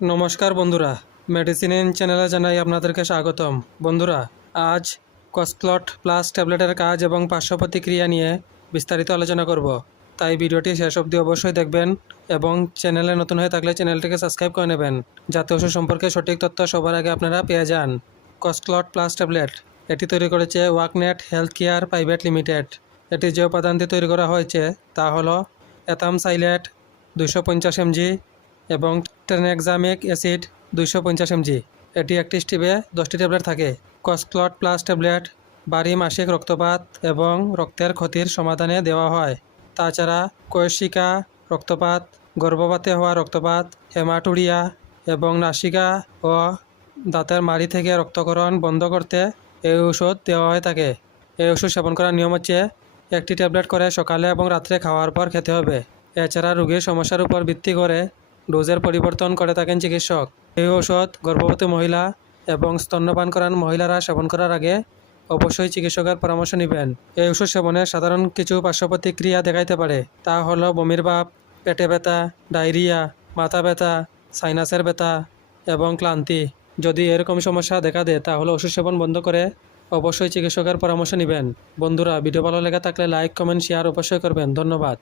নমস্কার বন্ধুরা মেডিসিন চ্যানেলে জানাই আপনাদেরকে স্বাগতম। বন্ধুরা, আজ কসক্লট প্লাস ট্যাবলেটের কাজ এবং পার্শ্ব প্রতিক্রিয়া নিয়ে বিস্তারিত আলোচনা করব। তাই ভিডিওটি শেষ অবধি অবশ্যই দেখবেন এবং চ্যানেলে নতুন হয়ে থাকলে চ্যানেলটিকে সাবস্ক্রাইব করে নেবেন। যাতে ওষুধ সম্পর্কে সঠিক তথ্য সবার আগে আপনারা পেয়ে যান। কসক্লট প্লাস ট্যাবলেট এটি তৈরি করেছে ওয়াকনেট হেলথ কেয়ার প্রাইভেট লিমিটেড এটি যে উপাদান দিয়ে তৈরি করা হয়েছে, তা হলো অ্যাথাম সাইলেট দুশো পঞ্চাশ এমজি এবং ট্রেনেক্সামিক অ্যাসিড দুইশো পঞ্চাশ এমজি এটি একটি স্টিপে দশটি ট্যাবলেট থাকে। কসক্লট প্লাস ট্যাবলেট বাড়ি মাসিক রক্তপাত এবং রক্তের ক্ষতির সমাধানে দেওয়া হয়। তাছাড়া কৈশিকা রক্তপাত, গর্ভপাতে হওয়া রক্তপাত, হেমাটুরিয়া এবং নাসিকা ও দাঁতের মাড়ি থেকে রক্তকরণ বন্ধ করতে এই ওষুধ দেওয়া হয়ে থাকে। এই ওষুধ সেবন করার নিয়ম হচ্ছে, একটি ট্যাবলেট করে সকালে এবং রাত্রে খাওয়ার পর খেতে হবে। এছাড়া রোগীর সমস্যার উপর ভিত্তি করে ডোজের পরিবর্তন করে থাকেন চিকিৎসক। এই ঔষধ গর্ভবতী মহিলা এবং স্তন্যপান করান মহিলারা সেবন করার আগে অবশ্যই চিকিৎসকের পরামর্শ নেবেন। এই ওষুধ সেবনে সাধারণ কিছু পার্শ্ব প্রতিক্রিয়া দেখাইতে পারে। তা হলো বমির ভাব, পেটে ব্যথা, ডায়রিয়া, মাথা ব্যথা, সাইনাসের ব্যথা এবং ক্লান্তি। যদি এরকম সমস্যা দেখা দেয়, তাহলে ওষুধ সেবন বন্ধ করে অবশ্যই চিকিৎসকের পরামর্শ নেবেন। বন্ধুরা, ভিডিও ভালো লেগে থাকলে লাইক, কমেন্ট, শেয়ার অবশ্যই করবেন। ধন্যবাদ।